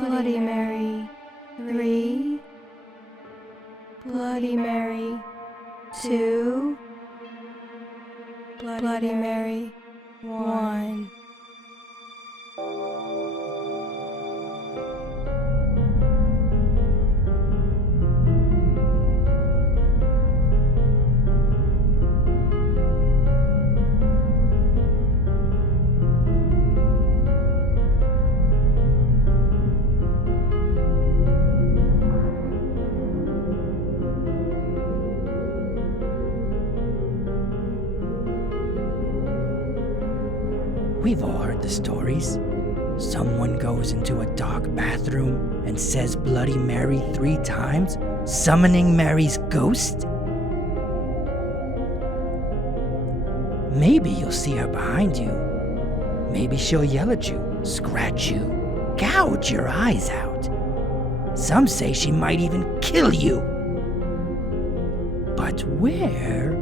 Bloody Mary 3, Bloody Mary 2, Bloody Mary 1. We've all heard the stories. Someone goes into a dark bathroom and says Bloody Mary 3 times, summoning Mary's ghost. Maybe you'll see her behind you. Maybe she'll yell at you, scratch you, gouge your eyes out. Some say she might even kill you. But where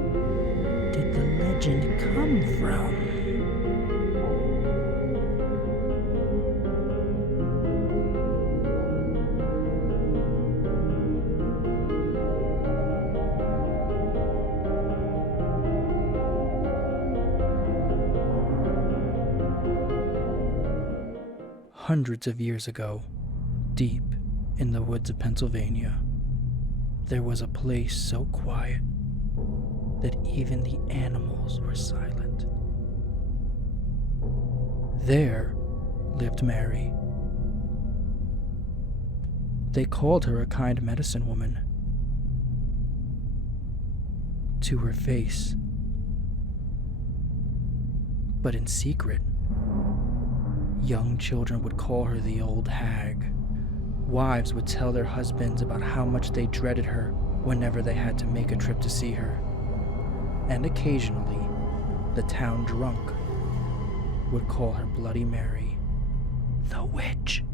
did the legend come from? Hundreds of years ago, deep in the woods of Pennsylvania, there was a place so quiet that even the animals were silent. There lived Mary. They called her a kind medicine woman. To her face. But in secret, young children would call her the old hag. Wives would tell their husbands about how much they dreaded her whenever they had to make a trip to see her. And occasionally, the town drunk would call her Bloody Mary, the witch.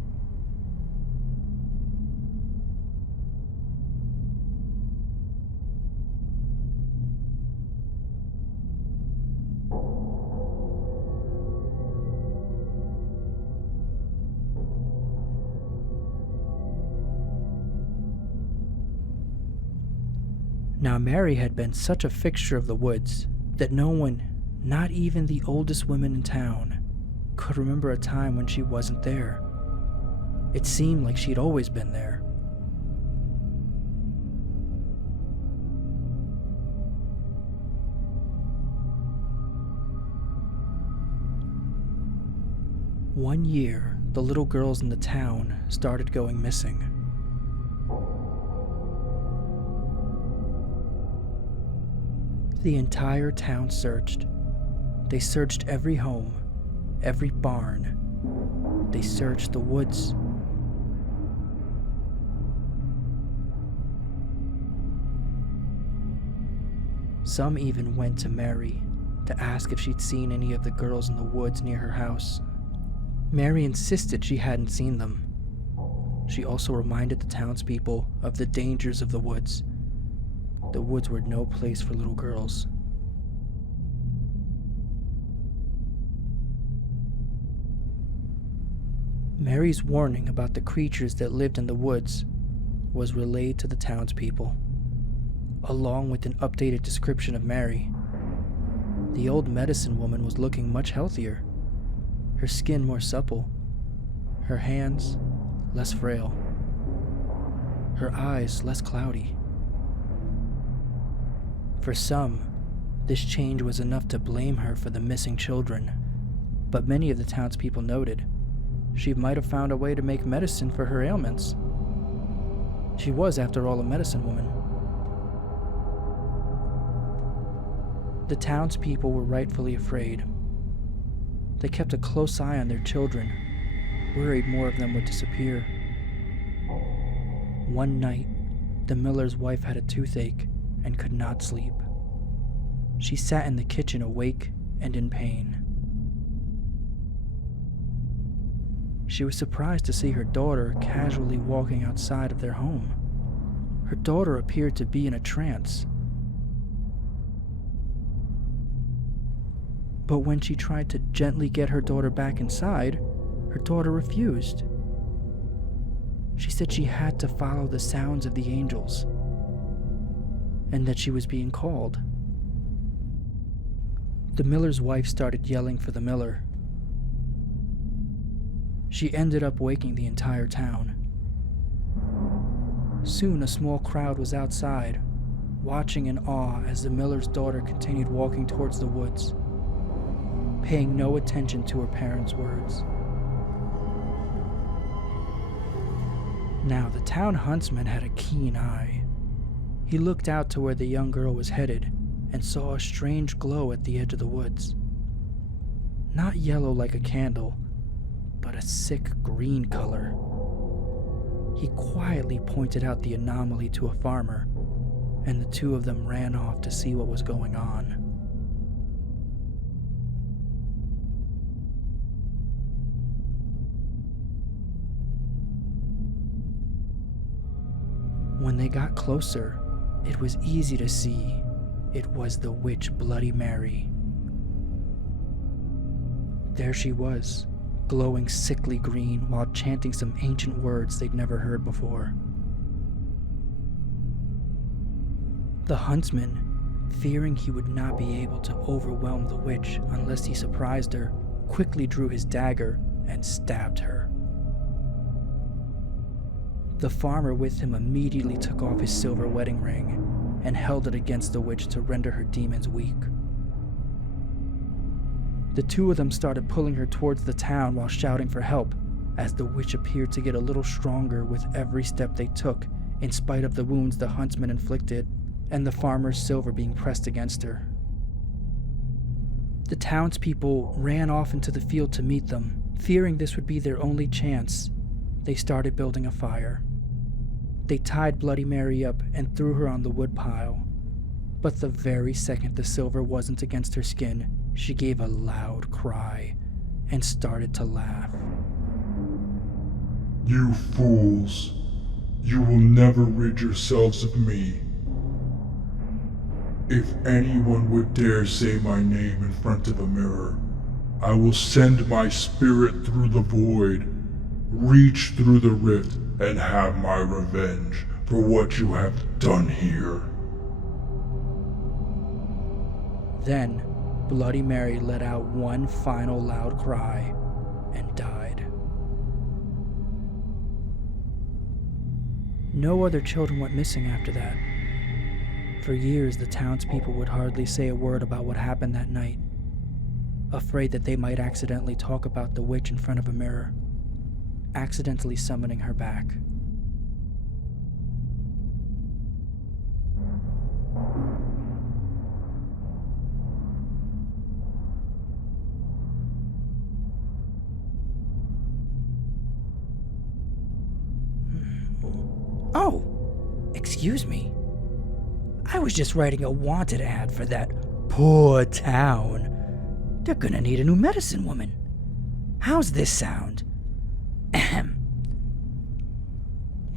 Now, Mary had been such a fixture of the woods that no one, not even the oldest women in town, could remember a time when she wasn't there. It seemed like she'd always been there. One year, the little girls in the town started going missing. The entire town searched. They searched every home, every barn. They searched the woods. Some even went to Mary to ask if she'd seen any of the girls in the woods near her house. Mary insisted she hadn't seen them. She also reminded the townspeople of the dangers of the woods. The woods were no place for little girls. Mary's warning about the creatures that lived in the woods was relayed to the townspeople, along with an updated description of Mary. The old medicine woman was looking much healthier, her skin more supple, her hands less frail, her eyes less cloudy. For some, this change was enough to blame her for the missing children, but many of the townspeople noted she might have found a way to make medicine for her ailments. She was, after all, a medicine woman. The townspeople were rightfully afraid. They kept a close eye on their children, worried more of them would disappear. One night, the miller's wife had a toothache and could not sleep. She sat in the kitchen awake and in pain. She was surprised to see her daughter casually walking outside of their home. Her daughter appeared to be in a trance. But when she tried to gently get her daughter back inside, her daughter refused. She said she had to follow the sounds of the angels, and that she was being called. The miller's wife started yelling for the miller. She ended up waking the entire town. Soon a small crowd was outside, watching in awe as the miller's daughter continued walking towards the woods, paying no attention to her parents' words. Now, the town huntsman had a keen eye. He looked out to where the young girl was headed and saw a strange glow at the edge of the woods. Not yellow like a candle, but a sick green color. He quietly pointed out the anomaly to a farmer, and the two of them ran off to see what was going on. When they got closer, it was easy to see it was the witch Bloody Mary. There she was, glowing sickly green while chanting some ancient words they'd never heard before. The huntsman, fearing he would not be able to overwhelm the witch unless he surprised her, quickly drew his dagger and stabbed her. The farmer with him immediately took off his silver wedding ring and held it against the witch to render her demons weak. The two of them started pulling her towards the town while shouting for help, as the witch appeared to get a little stronger with every step they took, in spite of the wounds the huntsman inflicted and the farmer's silver being pressed against her. The townspeople ran off into the field to meet them, fearing this would be their only chance. They started building a fire. They tied Bloody Mary up and threw her on the wood pile. But the very second the silver wasn't against her skin, she gave a loud cry and started to laugh. You fools! You will never rid yourselves of me. If anyone would dare say my name in front of a mirror, I will send my spirit through the void, reach through the rift, and have my revenge for what you have done here. Then, Bloody Mary let out one final loud cry and died. No other children went missing after that. For years, the townspeople would hardly say a word about what happened that night, afraid that they might accidentally talk about the witch in front of a mirror, accidentally summoning her back. Oh, excuse me. I was just writing a wanted ad for that poor town. They're gonna need a new medicine woman. How's this sound? Ahem.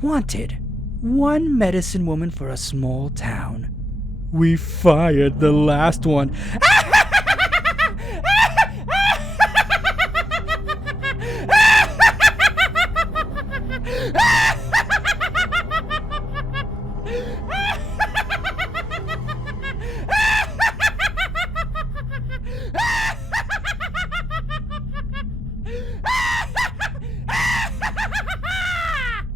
Wanted. One medicine woman for a small town. We fired the last one. Ah!